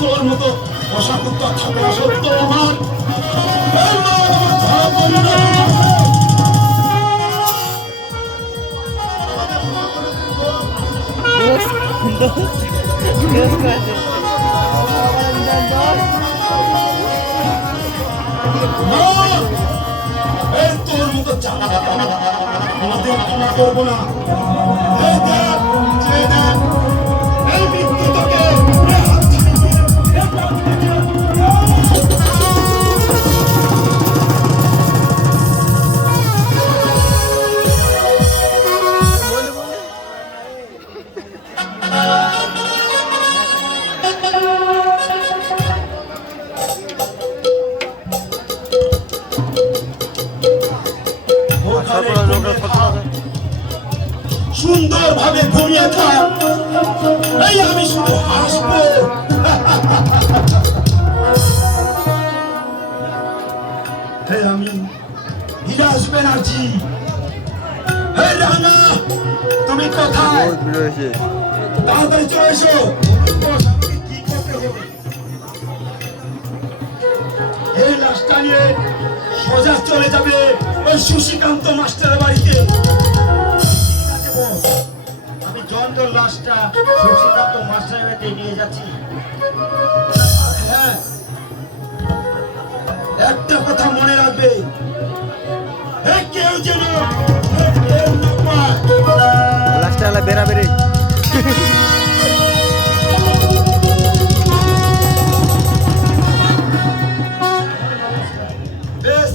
তোর মতো অসাকুত্তা থাকা সত্য আমার তোর মতো চালা আমাদের ক্ষমা করবো না। এই মৃত্যু তোকে সুন্দর ভাবে ঘুমিয়ে থাক। এই আমি শুধু হাসবো। আমি বিরাজ ব্যানার্জি। রানা তুমি কোথায়? তাড়াতাড়ি চলে এসো। কি করতে হবে? এই লাশটা নিয়ে সোজা চলে যাবে ওই শশীকান্ত মাস্টারের বাড়িতে। আমি জন্ডর লাশটা শশীকান্ত মাস্টারের বাড়িতে নিয়ে যাচ্ছি। হ্যাঁ, একটা কথা মনে রাখবে, কেউ যেন লাস্টে আলা বেরাবেরি বেশ